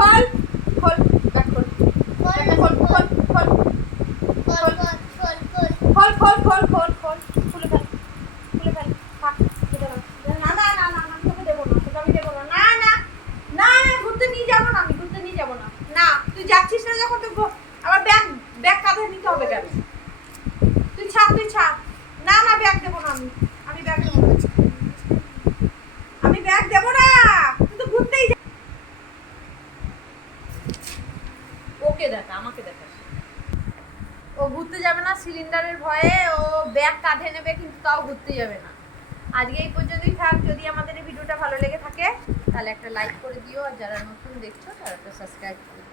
খোল খোল ব্যাগ খোল খোল খোল খোল খোল খোল খোল খোল খোল খুলে ফেল খুলে ফেল থাক না না না না আমি তোকে দেবো না তোকে আমি দেবো না না না না না ঘুরতে নিয়ে যাবো না আমি ঘুরতে নিয়ে যাবো না না তুই যাচ্ছিস না যখন তুই আবার ব্যাগ ব্যাগ কাঁধে নিতে হবে কেন তুই ছাড় না না ব্যাগ দেবো না আমি ব্যাগ দেবো না আমি ব্যাগ দেবো না তুই তো ঘুরতেই যা ওকে দেখা আমাকে দেখা ও ঘুরতে যাবে না সিলিন্ডারের ভয়ে ও ব্যাগ কাঁধে নেবে কিন্তু তাও ঘুরতে যাবে না আজকে এই পর্যন্তই থাক যদি আমাদের এই ভিডিওটা ভালো লেগে থাকে তাহলে একটা লাইক করে দিও আর যারা নতুন দেখছো তারা একটা সাবস্ক্রাইব করে দিও